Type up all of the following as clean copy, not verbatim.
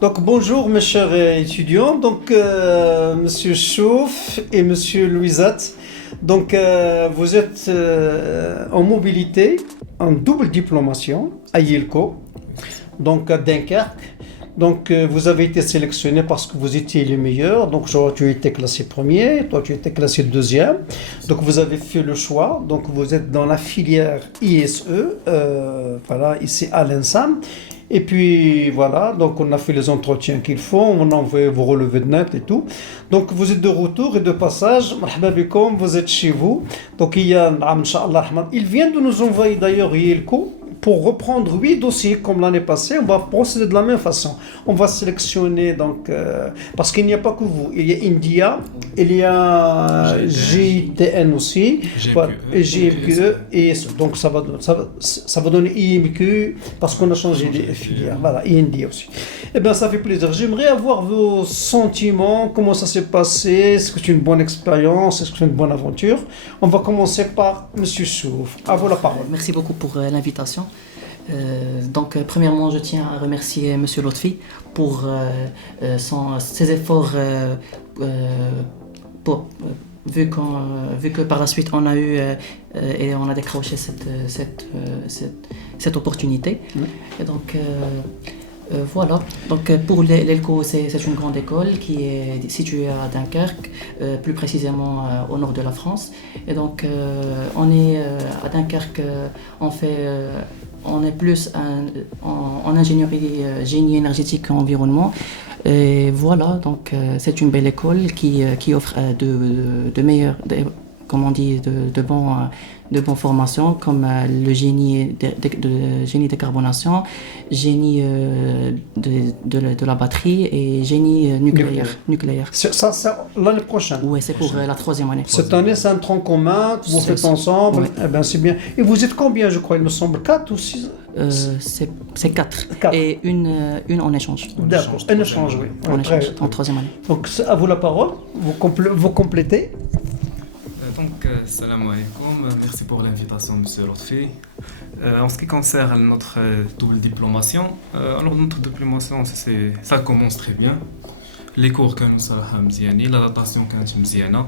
Donc bonjour mes chers étudiants, donc Monsieur Chouf et Monsieur Louisat. Donc vous êtes en mobilité, en double diplomation à Yelco, donc à Dunkerque. Donc vous avez été sélectionné parce que vous étiez les meilleurs. Donc genre, tu étais classé premier, toi tu étais classé deuxième. Donc vous avez fait le choix. Donc vous êtes dans la filière ISE, voilà, ici à l'ENSAM. Et puis voilà, donc on a fait les entretiens qu'il faut, on a envoyé vos relevés de notes et tout. Donc vous êtes de retour et de passage, marhaba bikoum, vous êtes chez vous. Donc il y a, Inch'Allah, il vient de nous envoyer d'ailleurs Yelko pour reprendre 8 dossiers comme l'année passée. On va procéder de la même façon. On va sélectionner donc, parce qu'il n'y a pas que vous, il y a India, il y a JTN aussi, voilà, et GMQE, et donc ça va donner IMQ parce qu'on a changé les filières. Voilà, et India aussi. Eh bien, ça fait plaisir. J'aimerais avoir vos sentiments, comment ça s'est passé, est-ce que c'est une bonne expérience, est-ce que c'est une bonne aventure. On va commencer par Monsieur Chouf. À vous la parole. Merci beaucoup pour l'invitation. Premièrement, je tiens à remercier Monsieur Lotfi pour ses efforts vu que par la suite on a eu et on a décroché cette opportunité. Et donc voilà. Donc pour l'ELCO, c'est une grande école qui est située à Dunkerque, plus précisément au nord de la France. Et donc on est à Dunkerque, on est plus en ingénierie, génie énergétique et environnement. Et voilà, donc c'est une belle école qui offre de meilleures, comment on dit, de bonnes formations comme le génie de génie décarbonation, génie de la batterie et génie nucléaire. Ça l'année prochaine. Oui, c'est pour la troisième année. Cette année, c'est un tronc commun que vous faites ensemble. Oui. Eh bien, c'est bien. Et vous êtes combien, je crois, il me semble 4 ou 6 c'est 4. Et une en échange. D'accord, un échange, oui. En troisième année. Donc, à vous la parole, vous complétez. Salam alaikum, merci pour l'invitation, Monsieur Lotfi. En ce qui concerne notre double diplomation, alors notre diplomation, ça commence très bien. Les cours كانوا صراحة مزيانين, l'adaptation كانت مزيانة.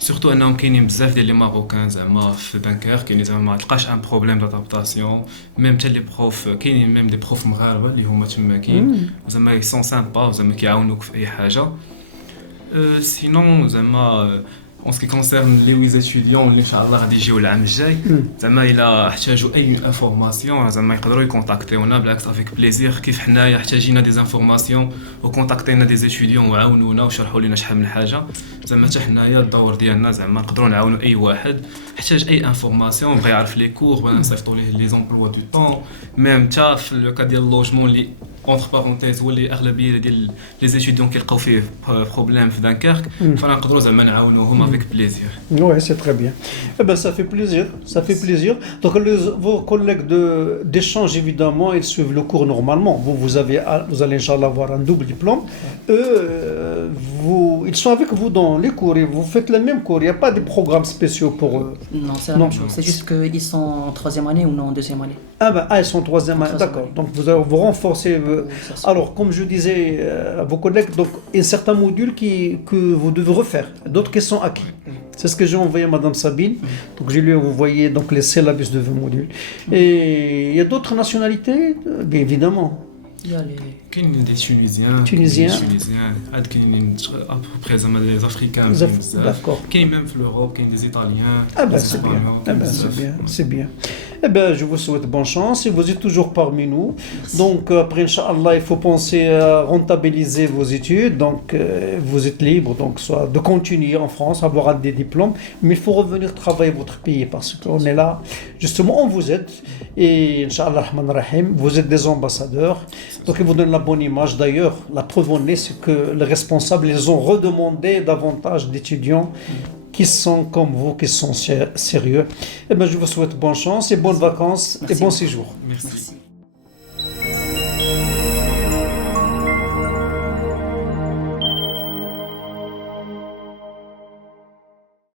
Surtout انهم كاينين بزاف ديال لي ماروكان زعما في دنكرك, كاينين زعما ما تلقاش ان بروبليم دادابتاسيون, ميم حتى لي بروف كاينين ميم دي بروف مغاربه اللي هما تماكين زعما يسون سامبا زعما كيعاونوك في اي حاجه. سينون زعما en ce qui concerne les 8 étudiants اللي ان شاء الله غادي يجيو العام الجاي, زعما الا احتاجوا اي انفورماسيون زعما يقدروا يكونتاكتيونا بالعكس افيك بليزير, كيف حنايا احتاجينا دي انفورماسيون وكونتاكتينا دي étudiants وعاونونا وشرحوا لنا شحال من حاجه. زعما حتى حنايا الدور ديالنا زعما نقدروا نعاونوا اي واحد احتاج اي انفورماسيون بغى يعرف لي كور, بغى نصيفطوا ليه لي زومبلوا دو طون, ميم حتى في لو كا ديال اللوجمون اللي entre parenthèses هو اللي اغلبيه ديال لي étudiants كيلقاو فيه بروبليم في دنكرك, فنقدروا زعما نعاونوهم افيك بليزير. Oui, c'est très bien. Eh ben, ça fait plaisir, ça fait plaisir. Donc, vos collègues d'échange, évidemment, ils suivent le cours normalement. Vous allez, Inch'Allah, avoir un double diplôme. Eux, ils sont avec vous dans les cours et vous faites les mêmes cours. Il n'y a pas de programmes spéciaux pour eux. Non, c'est la même chose. C'est juste qu'ils sont en troisième année ou non en deuxième année. Ils sont en troisième année, d'accord. Donc, vous renforcez. Alors, comme je disais à vos collègues, donc, il y a certains modules que vous devez refaire, d'autres qui sont acquis. C'est ce que j'ai envoyé à Madame Sabine. Donc, j'ai lui envoyé donc, les syllabus de vos modules. Et il y a d'autres nationalités, bien évidemment. Il y a كاين دي تونيزيان عاد كاينين ابري زعما لي افريكان d'accord. كاين ميم في l'Europe كاين دي ايطاليان. C'est bien. Eh bien, je vous souhaite bonne chance et vous êtes toujours parmi nous. Donc, après, Inch'Allah, il faut penser à rentabiliser vos études. Donc, vous êtes libre, donc, soit de continuer en France, avoir des diplômes, mais il faut revenir travailler votre pays parce qu'on est là, justement, on vous aide. Et, Inch'Allah, vous êtes des ambassadeurs. Donc, ils vous donnent la bonne image. D'ailleurs, la preuve en est, c'est que les responsables, ils ont redemandé davantage d'étudiants qui sont comme vous, qui sont sérieux. Eh bien, je vous souhaite bonne chance et bonnes vacances. Merci. Et bon séjour. Merci.